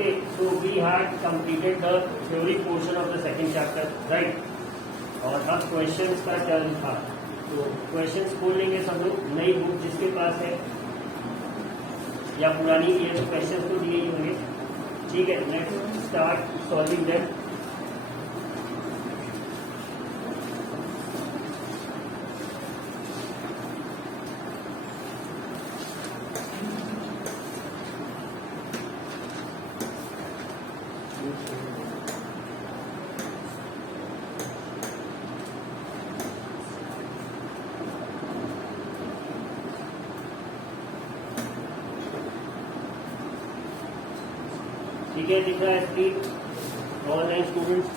Okay, so we had completed the theory portion of the second chapter, right? और अब questions का turn था, तो क्वेश्चंस खोल लेंगे सब लोग। नई बुक जिसके पास है या पुरानी ये तो क्वेश्चंस तो दिए ही होंगे, ठीक है। Let's start solving them. ठीक है, दिख रहा है screen online students?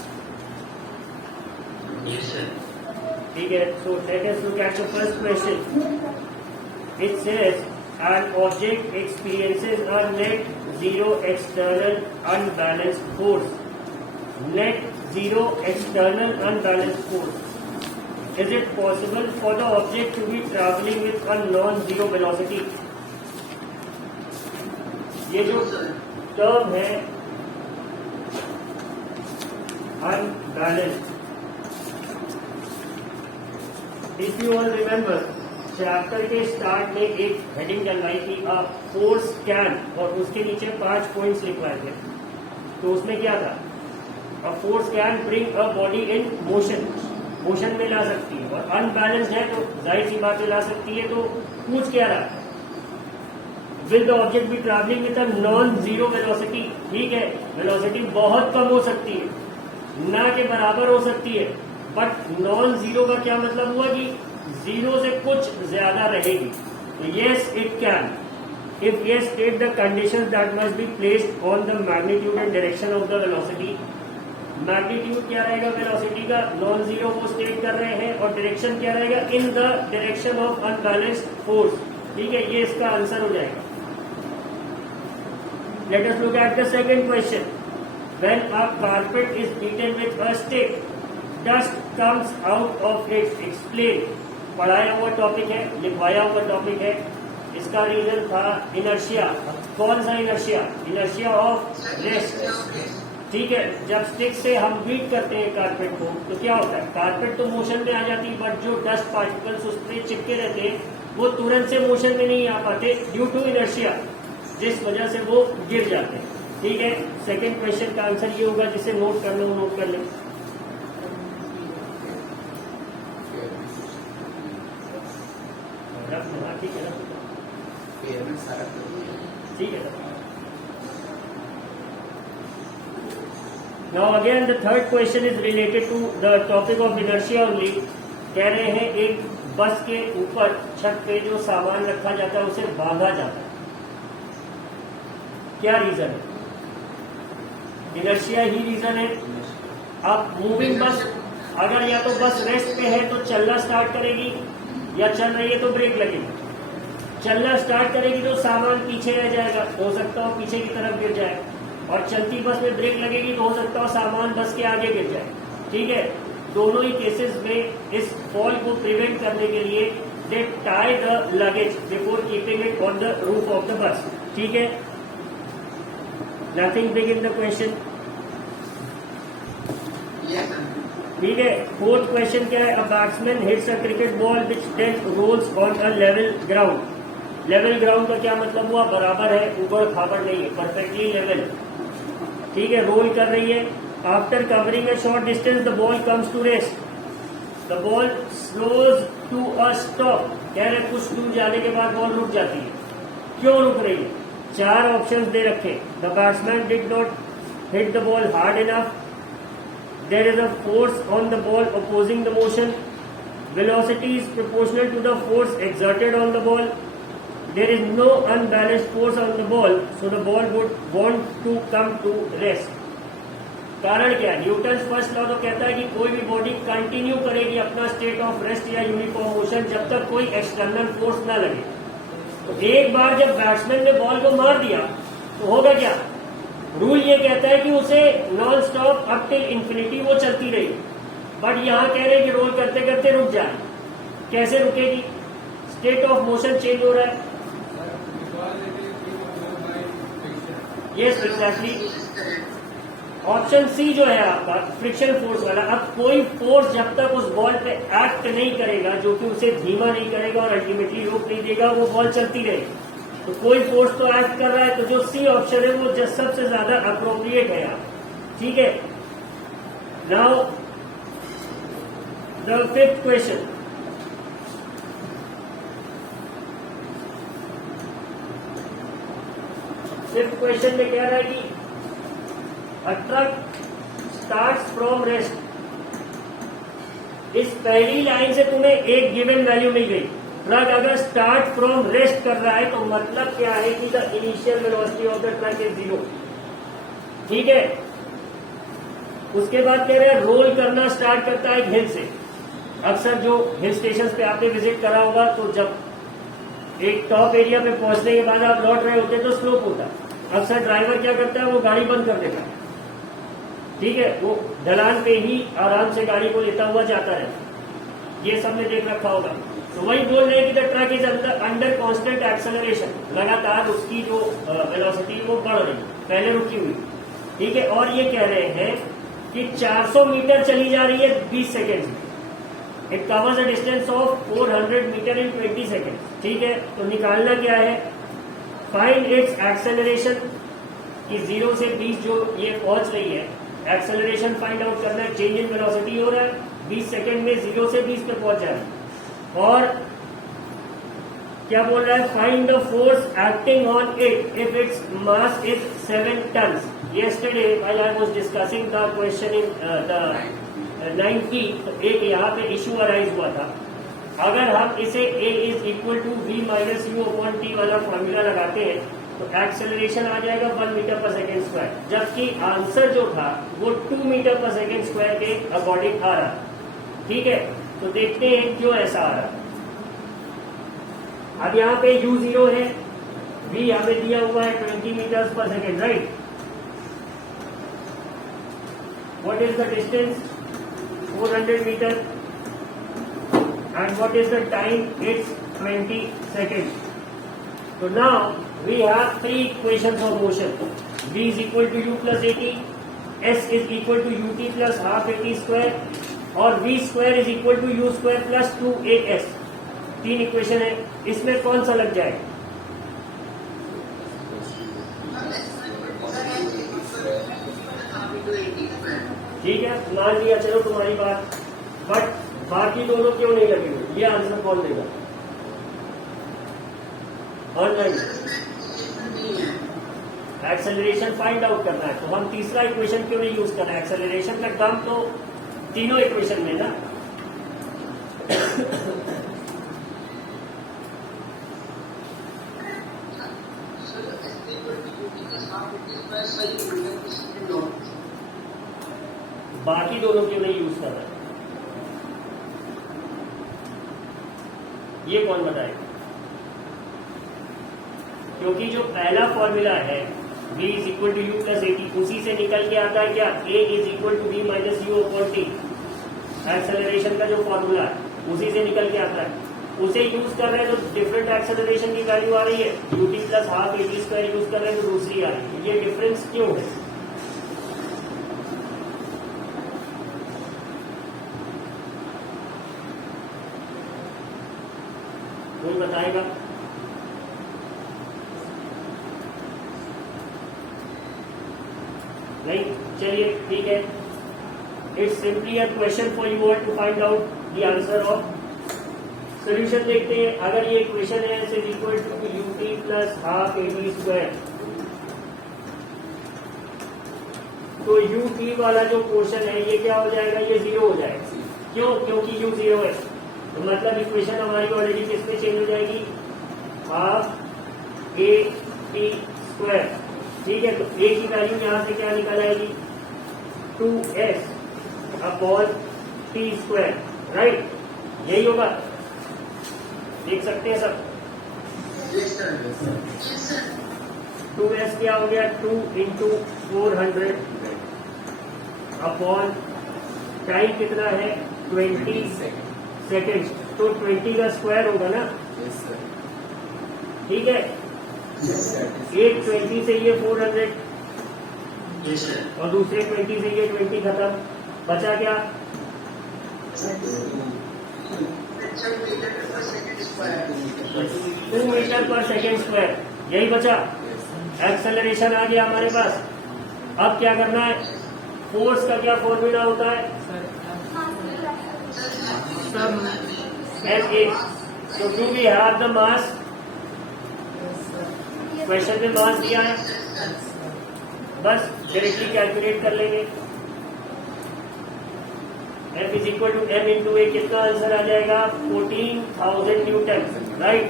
Yes, sir. ठीक है, so let us look at the first question. It says an object experiences a net zero external unbalanced force. Net zero external unbalanced force. Is it possible for the object to be traveling with a non-zero velocity? ये जो term है unbalanced, if you all remember chapter के start में एक heading डलवाई थी a force can, और उसके नीचे 5 पॉइंट्स लिखवाए थे। तो उसमें क्या था? A force can bring a body in motion, motion में ला सकती है, और अनबैलेंस्ड है तो जाहिर सी बात ला सकती है। तो पूछ क्या रहा है? Will the object be travelling with a non zero velocity? ठीक है, वेलोसिटी बहुत कम हो सकती है, ना के बराबर हो सकती है, बट नॉन जीरो का क्या मतलब हुआ कि जीरो से कुछ ज्यादा रहेगी। तो yes it can, if yes state the conditions that must be placed on the magnitude and direction of the velocity. Magnitude क्या रहेगा वेलोसिटी का? नॉन जीरो को स्टेट कर रहे हैं, और डायरेक्शन क्या रहेगा? In the direction of unbalanced force. ठीक है, ये इसका आंसर हो जाएगा। Let us look at the second question. When a carpet is beaten with a stick, dust comes out of it. Explain. पढ़ाया हुआ टॉपिक है, लिखवाया हुआ टॉपिक है। इसका रीजन था इनर्शिया। कौन सा इनर्शिया? Inertia of rest. ठीक है, जब स्टिक से हम बीट करते हैं कारपेट को तो क्या होता है? कारपेट तो मोशन में आ जाती है, बट जो डस्ट पार्टिकल्स उस पर चिपके रहते हैं वो तुरंत से मोशन में नहीं आ पाते ड्यू टू इनर्शिया, जिस वजह से वो गिर जाते हैं। ठीक है, सेकंड क्वेश्चन का आंसर ये होगा, जिसे नोट कर लो नोट कर ले। ठीक है, now again the third question is related to the topic of inertia only. कह रहे हैं एक बस के ऊपर छत पे जो सामान रखा जाता है उसे बांधा जाता है, क्या रीजन है? इनर्शिया ही रीजन है। अब मूविंग बस, अगर या तो बस रेस्ट पे है तो चलना स्टार्ट करेगी, या चल रही है तो ब्रेक लगेगी। चलना स्टार्ट करेगी तो सामान पीछे रह जाएगा, हो सकता हो पीछे की तरफ गिर जाए, और चलती बस में ब्रेक लगेगी तो हो सकता हो सामान बस के आगे गिर जाए। ठीक है, दोनों ही केसेस में इस फॉल को प्रिवेंट करने के लिए they tie the luggage before keeping it on the roof of the bus. ठीक है, nothing big in the question. ठीक है, फोर्थ क्वेश्चन क्या है? A batsman hits a cricket ball which then rolls on a level ground. Level ground का क्या मतलब हुआ? बराबर है, ऊबड़ खाबड़ नहीं है, परफेक्टली लेवल। ठीक है, रोल कर रही है। After covering a short distance the ball comes to rest. The ball slows to a stop. कह रहे कुछ दूर जाने के बाद बॉल रुक जाती है। क्यों रुक रही है? 4 ऑप्शंस दे रखे। The batsman did not hit the ball hard enough, there is a force on the ball opposing the motion, velocity is proportional to the force exerted on the ball, there is no unbalanced force on the ball, so the ball would want to come to rest। कारण क्या है? Newton first law तो कहता है कि कोई भी body continue करेगी अपना स्टेट ऑफ रेस्ट या यूनिफॉर्म मोशन जब तक कोई एक्सटर्नल फोर्स ना लगे। तो एक बार जब बैट्समैन ने बॉल को मार दिया तो होगा क्या? रूल ये कहता है कि उसे non stop up till infinity वो चलती रही, बट यहाँ कह रहे हैं कि रोल करते करते रुक जाए। कैसे रुकेगी? स्टेट ऑफ मोशन चेंज हो रहा है। यस एग्जैक्टली, ऑप्शन सी जो है आपका फ्रिक्शन फोर्स वाला। अब कोई फोर्स जब तक उस बॉल पे एक्ट नहीं करेगा, जो कि उसे धीमा नहीं करेगा और अल्टीमेटली रोक नहीं देगा, वो बॉल चलती रहेगी। तो कोई फोर्स तो एक्ट कर रहा है, तो जो सी ऑप्शन है वो सबसे ज्यादा अप्रोप्रिएट है यहाँ। ठीक है, now the fifth question. Fifth question में कह रहा है कि A truck starts from rest। इस पहली लाइन से तुम्हें एक गिवन वैल्यू मिल गई। ट्रक अगर स्टार्ट फ्रॉम रेस्ट कर रहा है तो मतलब क्या है कि the initial velocity of the truck is 0। ठीक है, उसके बाद कह रहे हैं रोल करना स्टार्ट करता है हिल से। अक्सर जो हिल स्टेशन पे आपने विजिट करा होगा, तो जब एक टॉप एरिया पे पहुंचने के बाद आप लौट रहे होते हैं तो स्लोप होता है। अक्सर ड्राइवर क्या करता है, वो गाड़ी बंद कर देता है। ठीक है, वो ढलान पे ही आराम से गाड़ी को लेता हुआ जाता है। ये सब ने देख रखा होगा। तो वही बोल रहे हैं कि the truck is under constant acceleration, लगातार उसकी जो वेलोसिटी वो बढ़ रही, पहले रुकी हुई। ठीक है, और ये कह रहे हैं कि 400 मीटर चली जा रही है 20 सेकेंड में। It covers a distance of 400 metre in 20 second. ठीक है, तो निकालना क्या है, फाइंड इट्स एक्सेलरेशन कि 0 से 20 जो ये पहुंच रही है, एक्सेलरेशन फाइंड आउट करना है। चेंज इन वेलोसिटी हो रहा है, 20 सेकेंड में 0 से 20 पे पहुंच जा रहा है। और क्या बोल रहा है, find the force acting on it if it's mass is 7 tons. yesterday while I was discussing the question in the 9th, तो एक यहाँ पे इशू अराइज हुआ था। अगर हम इसे A is equal to V minus U upon T वाला फॉर्मूला लगाते हैं तो एक्सेलरेशन आ जाएगा 1 मीटर पर सेकेंड स्क्वायर, जबकि आंसर जो था वो 2 मीटर पर सेकेंड स्क्वायर के अकॉर्डिंग आ रहा। ठीक है, तो देखते हैं क्यों ऐसा आ रहा। अब यहाँ पे u0 है, v यहाँ पे दिया हुआ है 20 metre per second, right. What is the distance, 400 metre, and what is the time, it's 20 second. So now we have 3 equations of motion. V is equal to u plus at, S is equal to ut plus half at square, और v square is equal to u square plus 2as। 3 equation है, इसमें कौन सा लग जाए? ठीक है, मान लिया, चलो तुम्हारी बात, बट बाकी दोनों क्यों नहीं लगे हुए, ये आंसर कौन देगा? ऑनलाइन एक्सेलरेशन फाइंड आउट करना है, तो हम तीसरा इक्वेशन क्यों नहीं यूज कर रहे हैं? एक्सेलरेशन का टर्म तो तीनों इक्वेशन में ना। बाकी दोनों क्यों नहीं यूज कर रहे हैं, ये कौन बताएगा? क्योंकि जो पहला फॉर्मूला है v is equal to you plus AT, उसी से निकल के आता है क्या, a is equal to v minus U upon T. Acceleration का जो फॉर्मूला है उसी से निकल के आता है, उसे यूज कर रहे हैं तो डिफरेंट एक्सेलरेशन की वैल्यू आ रही है। ut plus half eighty square use कर रहे हैं तो दूसरी आ रही है। ये डिफरेंस क्यों है? कोई बताएगा? नहीं, चलिए ठीक है, it's simply a question for you all to find out the answer of. Solution देखते हैं। अगर ये इक्वेशन है is equal to UT plus half eighty square, तो यूटी वाला जो पोर्शन है ये क्या हो जाएगा, ये 0 हो जाएगा। क्यों? क्योंकि u 0 है, तो मतलब इक्वेशन हमारी ऑलरेडी किस में चेंज हो जाएगी, हाफ ए टी स्क्वायर। ठीक है, तो a की वैल्यू यहां से क्या निकल आएगी, 2s upon T square, right. यही होगा, देख सकते हैं सब। 2s क्या हो गया, 2 इंटू 400 अपॉन टाइम कितना है 20 सेकेंड, तो 20 का स्क्वायर होगा ना। ठीक है, एक 20 से ये 400 और दूसरे 20 से ये 20 खत्म, बचा क्या? 2 मीटर पर सेकेंड स्क्वायर, यही बचा। एक्सेलरेशन आ गया हमारे पास। अब क्या करना है? फोर्स का क्या फॉर्मूला होता है? Ma। तो do we have the mass? Question में मास दिया है, बस डायरेक्टली कैलकुलेट कर लेंगे। F is equal to M into a, कितना आंसर आ जाएगा? 14,000 न्यूटन, राइट।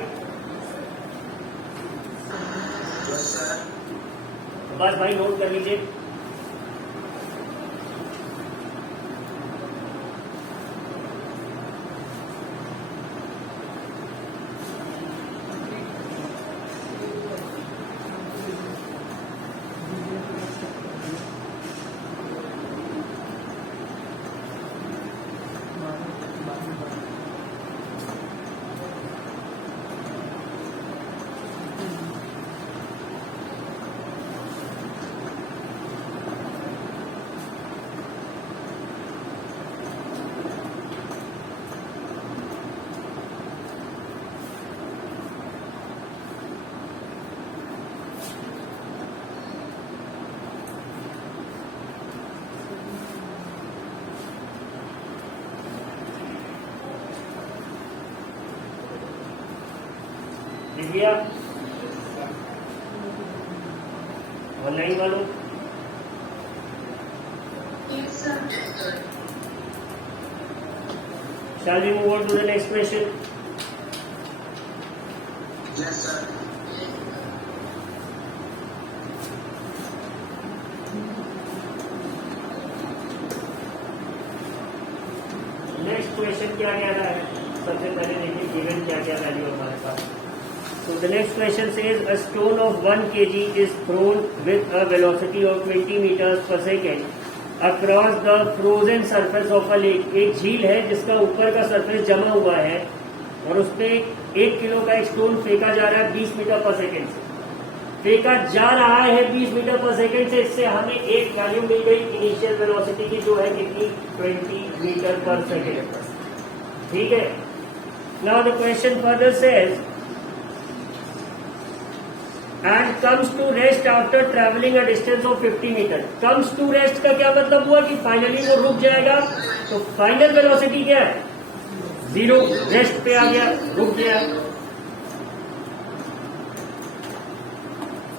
बस भाई नोट कर लीजिए। लिखिए ऑनलाइन वालों। Shall we move on to the next question? Yes, sir. Next question क्या कह रहा है? सबसे पहले देखिए गिवन क्या क्या वैल्यू हमारे पास। So the next question says a stone of 1 kg is thrown with a velocity of 20 meters per second across the frozen surface of a lake। एक झील है जिसका ऊपर का सरफेस जमा हुआ है और उस पे 1 किलो का एक स्टोन फेंका जा रहा है 20 मीटर पर सेकेंड से। फेंका जा रहा है 20 मीटर पर सेकेंड से। इससे हमें एक वैल्यू मिल गई इनिशियल वेलोसिटी की, जो है कितनी? 20 मीटर पर सेकेंड। ठीक है। Now the question further says and comes to rest after traveling a distance of 50 metre. comes to rest का क्या मतलब हुआ कि फाइनली वो रुक जाएगा। तो फाइनल वेलोसिटी क्या है? 0। रेस्ट पे आ गया, रुक गया।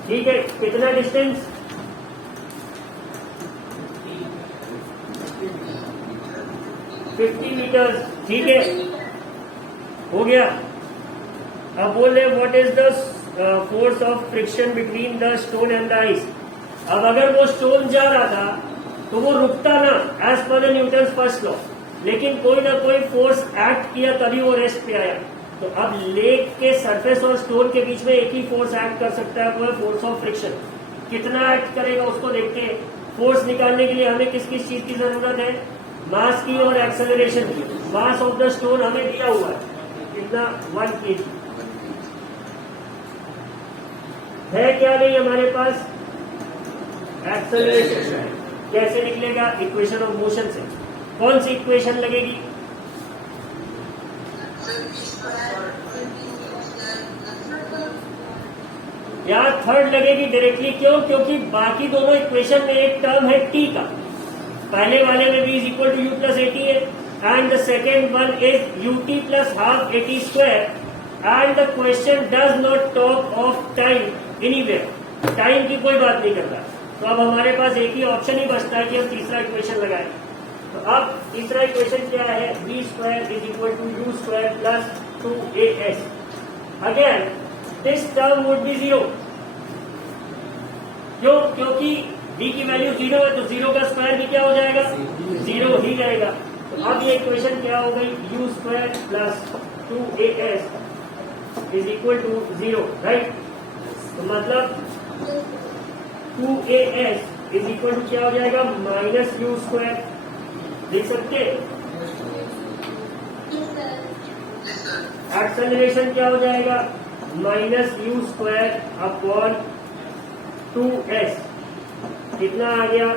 ठीक है। कितना डिस्टेंस? 50 मीटर। ठीक है, हो गया। अब बोल रहे what is the force of friction between the stone and the ice. अब अगर वो स्टोन जा रहा था तो वो रुकता ना, as per the Newton first law, लेकिन कोई ना कोई फोर्स एक्ट किया तभी वो रेस्ट पे आया। तो अब लेक के सरफेस और स्टोन के बीच में एक ही फोर्स एक्ट कर सकता है, वो है फोर्स ऑफ फ्रिक्शन। कितना एक्ट करेगा उसको देखते हैं। फोर्स निकालने के लिए हमें किस किस चीज की जरूरत है? मास की और एक्सेलरेशन की। मास ऑफ द स्टोन हमें दिया हुआ है, कितना? 1 kg है क्या? नहीं हमारे पास एक्सेलरेशन। कैसे निकलेगा? इक्वेशन ऑफ मोशन से। कौन सी इक्वेशन लगेगी? यार थर्ड लगेगी डायरेक्टली। क्यों? क्योंकि बाकी दोनों इक्वेशन में एक टर्म है टी का। पहले वाले में v is equal to you plus a t है, and the second one is u t plus half eighty square, and the question does not talk of time anywhere. Time की कोई बात नहीं करता। तो अब हमारे पास एक ही ऑप्शन ही बचता है कि हम तीसरा इक्वेशन लगाएं। तो अब तीसरा इक्वेशन क्या है? B square is equal to U square plus 2as। Again this term would be 0। क्यों? क्योंकि b की वैल्यू 0 है, तो 0 का स्क्वायर भी क्या हो जाएगा? 0 ही रहेगा। तो अब ये इक्वेशन क्या हो गई? U square plus 2as is equal to 0, right. तो मतलब 2as इज इक्वल टू क्या हो जाएगा? Minus U square. देख सकते? एक्सेलरेशन क्या हो जाएगा? Minus U square upon 2s कितना आ गया,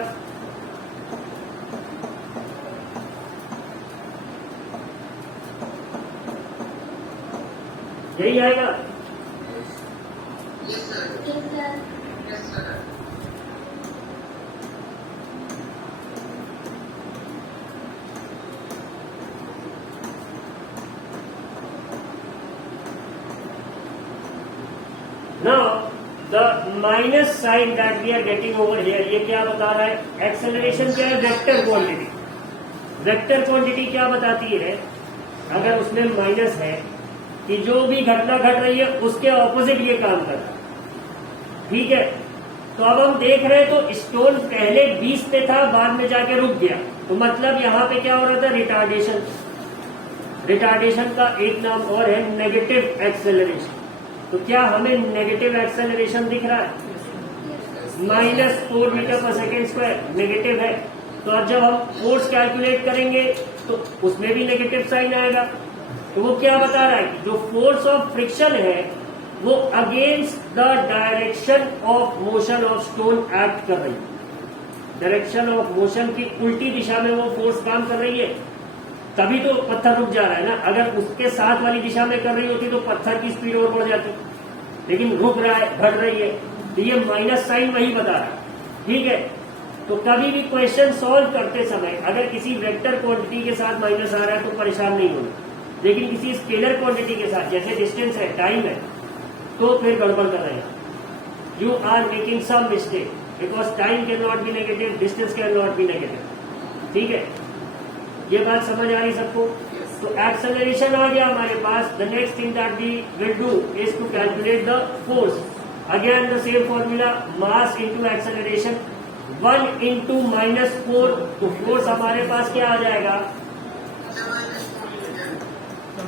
यही आएगा। Yes, sir. Yes, sir. Yes, sir. Now the minus sign that we are getting over here, ये क्या बता रहा है, एक्सेलरेशन क्या है, वेक्टर क्वांटिटी। वेक्टर क्वांटिटी क्या बताती है, अगर उसमें माइनस है कि जो भी घटना घट रही है उसके ऑपोजिट ये काम कर रहा है, ठीक है। तो अब हम देख रहे हैं तो स्टोन पहले 20 पे था, बाद में जाके रुक गया, तो मतलब यहाँ पे क्या हो रहा था, रिटार्डेशन। रिटार्डेशन का एक नाम और है नेगेटिव एक्सेलरेशन। तो क्या हमें नेगेटिव एक्सेलरेशन दिख रहा है, -4 metre per second square negative है। तो अब जब हम फोर्स कैलकुलेट करेंगे तो उसमें भी नेगेटिव साइन आएगा। तो वो क्या बता रहा है कि जो फोर्स ऑफ फ्रिक्शन है वो against the direction of motion of stone act कर रही है। डायरेक्शन ऑफ मोशन की उल्टी दिशा में वो फोर्स काम कर रही है, तभी तो पत्थर रुक जा रहा है ना। अगर उसके साथ वाली दिशा में कर रही होती तो पत्थर की स्पीड और बढ़ जाती, लेकिन रुक रहा है, बढ़ रही है। तो ये माइनस साइन वही बता रहा है, ठीक है। तो कभी भी क्वेश्चन सॉल्व करते समय अगर किसी वेक्टर क्वांटिटी के साथ माइनस आ रहा है तो परेशान नहीं होना, लेकिन किसी स्केलर क्वांटिटी के साथ, जैसे डिस्टेंस है, टाइम है, तो फिर गड़बड़ कर रहे हैं। You are making some mistake because time can not be negative, distance can not be negative, ठीक है। ये बात समझ आ रही सबको। तो एक्सेलरेशन आ गया हमारे पास। The next thing that we will do is to calculate the force. Again the same formula, mass into acceleration, 1 into -4। तो फोर्स हमारे पास क्या आ जाएगा,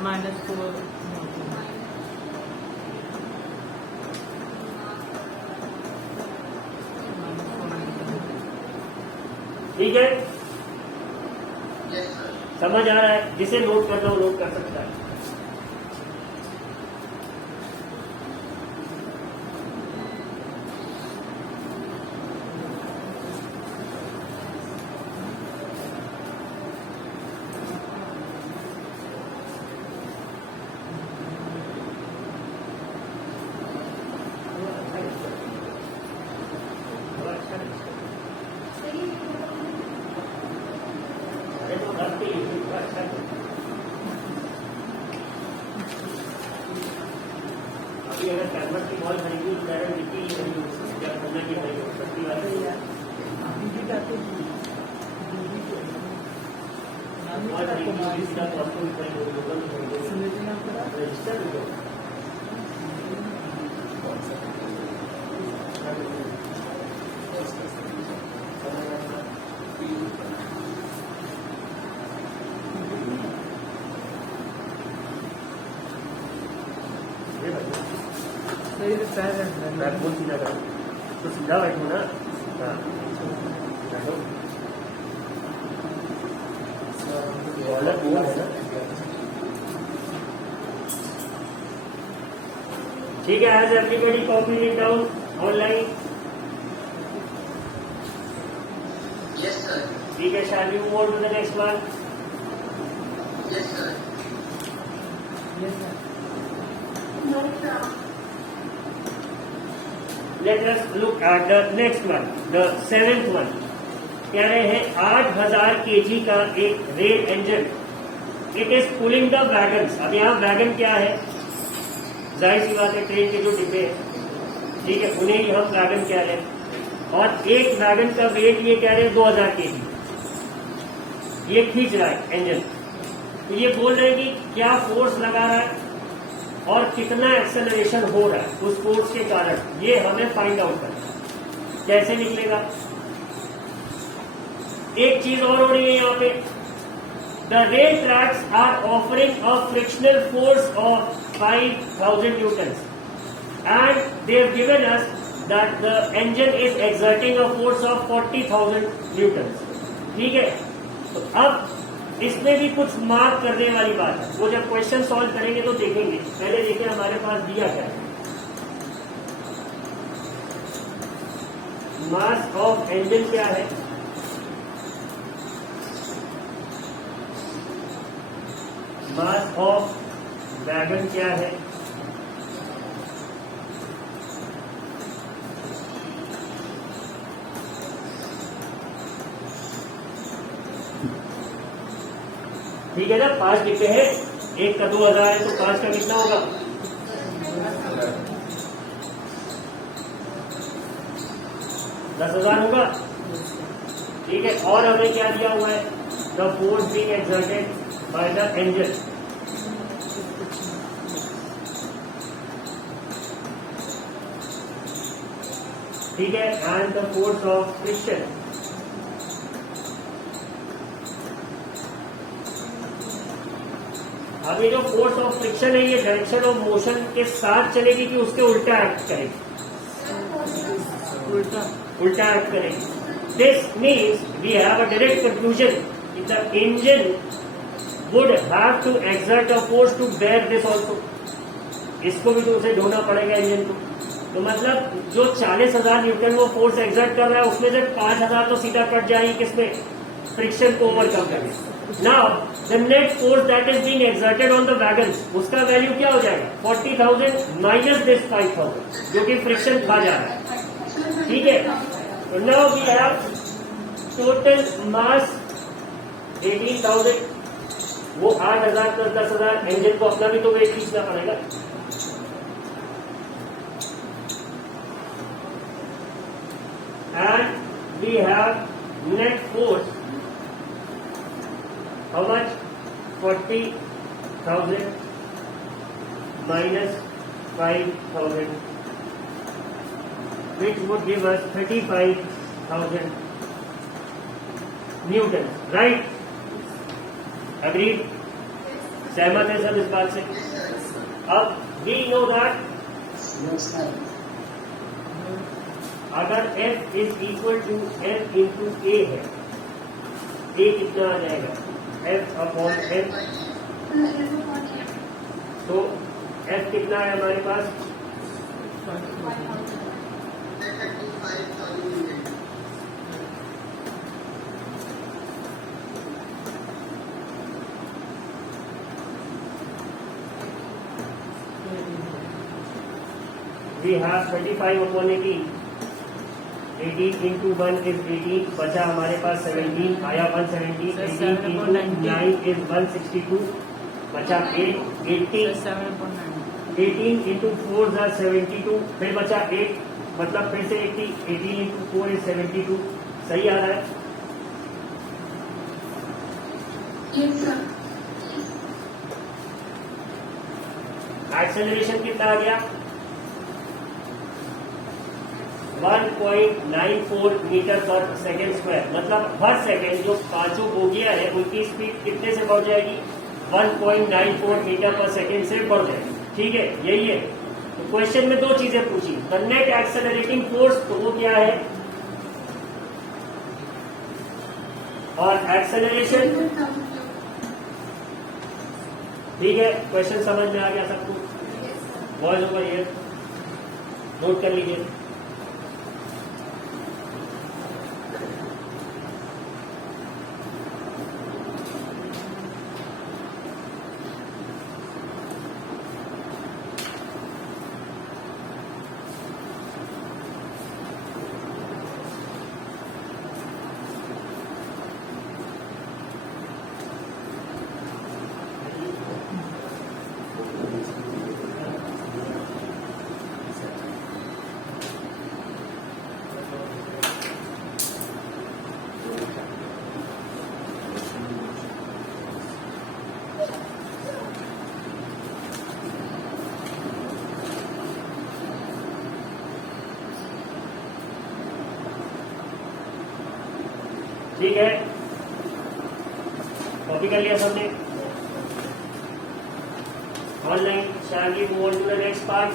-4 ठीक है। Yes, sir. समझ आ रहा है, जिसे नोट करना हो नोट कर सकता है। अभी अगर कैनवस की बॉल खरीदी तो डायरेक्ट मिट्टी ही खरीदी, या खन्ना की खरीदी, पत्ती वाली बॉल खरीदी इसका तो आपको भी खरीदो, लोकल खरीदो, रजिस्टर भी करो। बहुत सीधा करो, तो सीधा बैठो ना। हाँ, बैठो। बॉलर गोल है ना, ठीक है। Has everybody copied it down online? Yes, sir. ठीक है। Shall we move on to the next one? Yes, sir. No, sir. Let us look at the next one, the 7th one. कह रहे हैं 8000 kg का एक rail engine, it is pulling the wagons. अब यहाँ wagon क्या है, जाहिर सी बात है ट्रेन के जो डिब्बे हैं, ठीक है, उन्हें ही हम वैगन कह रहे हैं। और एक वैगन का वेट ये कह रहे हैं 2000 kg, ये खींच रहा है इंजन। तो ये बोल रहे हैं कि क्या फोर्स लगा रहा है और कितना एक्सेलरेशन हो रहा है उस फोर्स के कारण, ये हमें फाइंड आउट करना है। कैसे निकलेगा, एक चीज और हो रही है यहाँ पे, the rail tracks are offering a frictional force of 5000 newtons and they have given us that the engine is exerting a force of 40,000 newtons, ठीक है। तो अब इसमें भी कुछ मार्क करने वाली बात है, वो जब क्वेश्चन सॉल्व करेंगे तो देखेंगे। पहले देखिए हमारे पास दिया क्या है। मास ऑफ इंजन क्या है? मास ऑफ वैगन क्या है? ठीक है ना, 5 लिखते हैं, एक का 2000 है तो 5 का कितना होगा? 10,000 होगा। ठीक है, और हमें क्या दिया हुआ है? The force being exerted by the engine. ठीक है, and the force of friction. अब ये जो फोर्स ऑफ फ्रिक्शन है, ये डायरेक्शन ऑफ मोशन के साथ चलेगी कि उसके उल्टा एक्ट करेगी? उल्टा एक्ट करेगी। This means we have a direct conclusion कि the engine would have to exert a force to bear this also. इसको भी तो उसे ढोना पड़ेगा इंजन को। तो मतलब जो 40,000 न्यूटन वो फोर्स एक्सर्ट कर रहा है, उसमें से 5,000 तो सीधा कट जाएगी किसमें? फ्रिक्शन को ओवरकम करके। Now the net force that is being exerted on the wagons, उसका वैल्यू क्या हो जाएगा? 40,000 माइनस दिस 5,000, जो कि फ्रिक्शन खा जा रहा है। ठीक है, तो now we have total mass 18,000, वो 8,000 प्लस 10,000, इंजन को अपना भी तो वेट खींचना पड़ेगा। And we have net force how much? 40,000 minus 5,000, which would give us 35,000 newtons, right? Agreed? सहमत है सब इस बात से? अब we know that अगर F is equal to F into A है, A कितना आ जाएगा? F upon F। तो F कितना है हमारे पास? We have 35 upon 18. 18 into 1 is 18, बचा हमारे पास 17, आया 170, 18 into 9 is 162, बचा 8, 18 into 4 is 72, फिर बचा 8, मतलब फिर से 80, 18 into 4 is 72, सही आ रहा है? Yes, sir. एक्सेलरेशन कितना आ गया? 1.94 मीटर पर सेकेंड स्क्वायर, मतलब हर सेकेंड जो पांचों बोगियां है उनकी स्पीड कितने से बढ़ जाएगी? 1.94 मीटर पर सेकेंड से बढ़ जाएगी। ठीक है, यही है। तो क्वेश्चन में दो चीजें पूछी, द नेट एक्सेलरेटिंग फोर्स, तो वो क्या है, और एक्सेलरेशन। ठीक है, क्वेश्चन समझ में आ गया सबको? वॉइस ओवर हियर नोट कर लीजिए। ठीक है, कॉपी कर लिया सबने? Online shall we move on to the next part?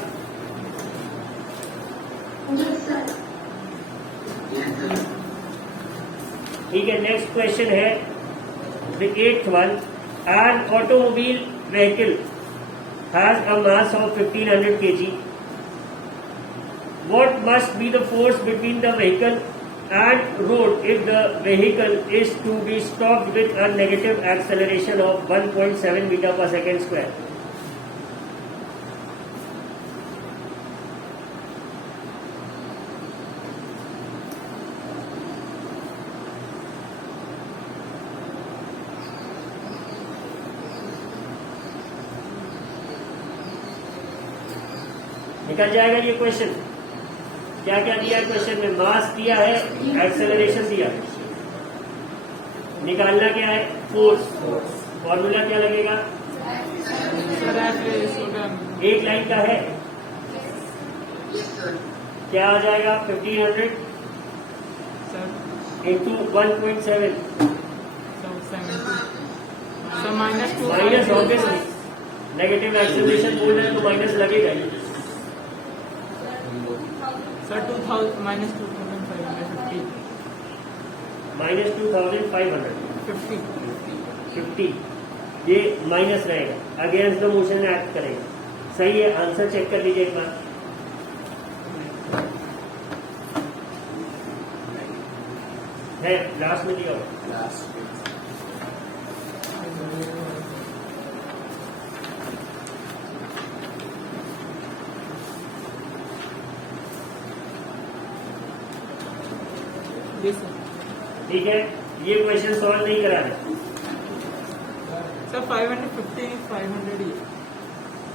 Yes, sir. Yes, sir. ठीक है, नेक्स्ट क्वेश्चन है the 8th one. An automobile vehicle has a mass of 1500 kg. what must be the force between the vehicle and road if the vehicle is to be stopped with a negative acceleration of 1.7 meter per second square? निकल जाएगा ये question. क्या क्या दिया है question में? Mass दिया है, एक्सेलरेशन दिया है, निकालना क्या है? फोर्स। फॉर्मूला क्या लगेगा? एक लाइन का है, क्या आ जाएगा? 1500 into 1.7 minus obviously negative acceleration बोल रहे हैं तो माइनस लगेगा ही। Sir, 2000 minus 2550. माइनस 2550 50 ये माइनस रहेगा, अगेंस्ट द मोशन एक्ट करेगा। सही है, आंसर चेक कर लीजिए एक बार। है लास्ट में दिया होगा। ठीक है, ये क्वेश्चन सॉल्व नहीं करा है। सर 550 500 ही है,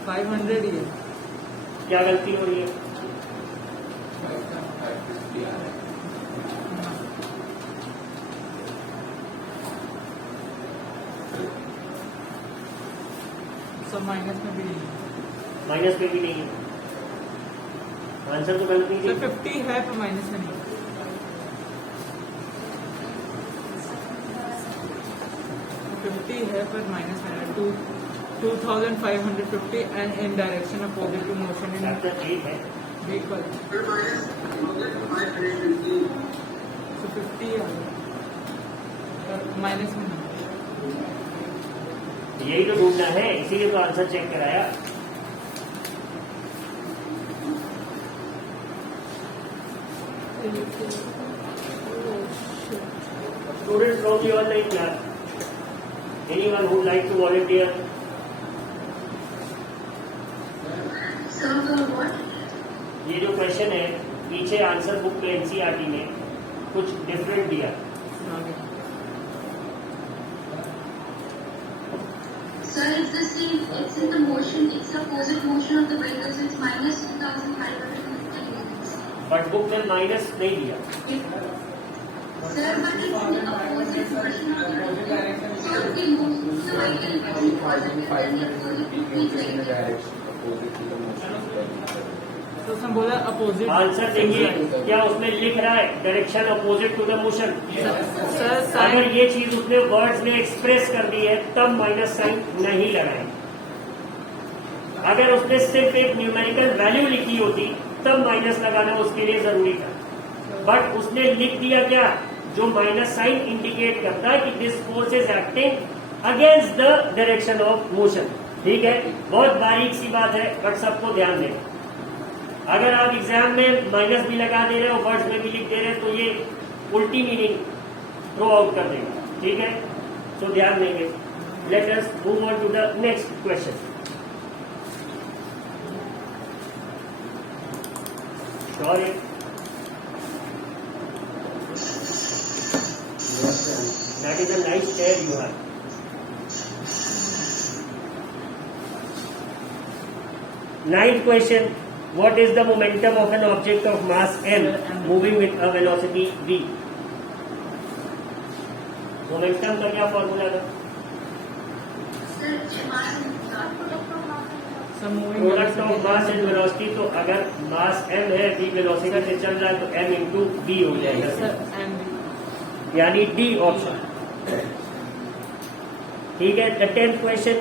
500 ही है। क्या गलती हो रही है? सर माइनस में भी नहीं है। माइनस पे भी नहीं है, आंसर तो गलत नहीं सर है। 50 है पर माइनस में नहीं है। 50 है पर माइनस में है। 2550 and in direction of positive motion in chapter 8 है। व्हीकल। तो 50 आ गया पर माइनस में नहीं। यही तो ढूंढना है, इसीलिए तो आंसर चेक कराया। Students from the online class, anyone who would like to volunteer? Sir, for what? ये जो क्वेश्चन है पीछे आंसर बुक में एनसीईआरटी में कुछ डिफरेंट दिया। Sir, it's the same. It's in the motion. It's the opposite motion of the vehicle. So it's minus 2550 units. But book में minus नहीं दिया। Sir, but it's in the opposite motion of the vehicle. So the vehicle is positive and the opposite is negative. तो उसने बोला opposite. Answer देखिए क्या उसमें लिख रहा है, direction opposite to the motion. Sir अगर ये चीज उसने वर्ड्स में एक्सप्रेस कर दी है तब माइनस साइन नहीं लगाए। अगर उसने सिर्फ एक न्यूमेरिकल वैल्यू लिखी होती तब माइनस लगाना उसके लिए जरूरी था, बट उसने लिख दिया क्या? जो माइनस साइन इंडिकेट करता है कि this force is acting against the direction of motion. ठीक है, बहुत बारीक सी बात है बट सबको ध्यान देना। अगर आप एग्जाम में माइनस भी लगा दे रहे हो, वर्ड्स में भी लिख दे रहे हो, तो ये उल्टी मीनिंग थ्रो आउट कर देगा। ठीक है, तो ध्यान देंगे। Let us move on to the next question. Sorry, that is a nice tear you have. Ninth question, what is the momentum of an object of mass m moving with a velocity v? Momentum का क्या formula था? Sir, mass product of mass and velocity. तो अगर मास m है, v velocity से चल रहा है तो m इंटू v हो जाएगा, यानी डी ऑप्शन। ठीक है, the 10th question,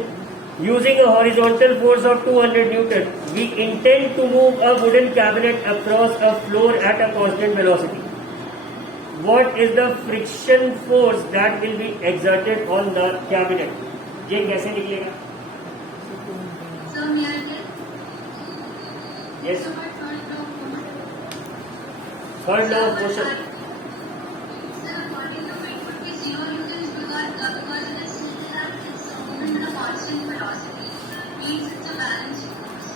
using a horizontal force of 200 Newton, we intend to move a wooden cabinet across a floor at a constant velocity. What is the friction force that will be exerted on the cabinet? ये कैसे निकलेगा? Sir, may I get? Yes. So my third term, third law of motion, Sir, according to Whitworth, zero newtons because it is seen that it's moving with a constant velocity means it's a balanced force.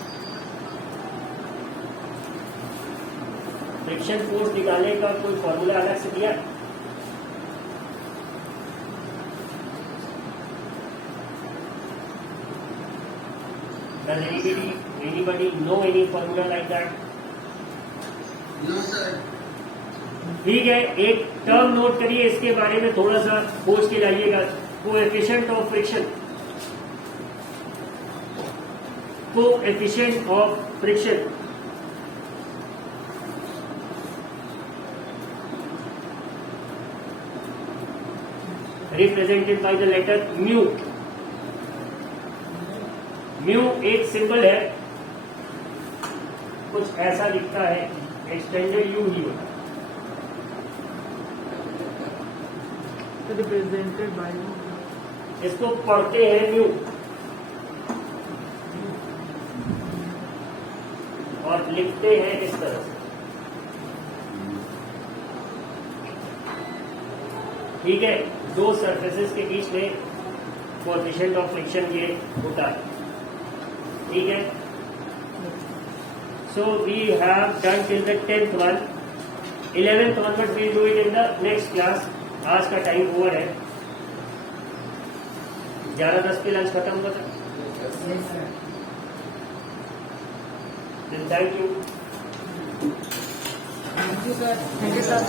Friction force निकालने का कोई formula अलग से दिया? Does anybody know any formula like that? No, sir. ठीक है, एक term note करिए, इसके बारे में थोड़ा सा खोज के लाइएगा। Coefficient of friction, coefficient of friction represented by the letter mu. Mu एक सिंबल है, कुछ ऐसा दिखता है, एक्सटेंडेड यू ही होता है। रिप्रेजेंटेड बाय इसको पढ़ते हैं म्यू और लिखते हैं इस तरह से। ठीक है, दो सरफेसेस के बीच में कोएफिशिएंट ऑफ फ्रिक्शन ये होता है। ठीक है, so we have done till the 10th one, 11th one, but we do it in the next class. आज का टाइम ओवर है, 11:10 पे लंच खत्म होगा sir. Thank you. Thank you sir.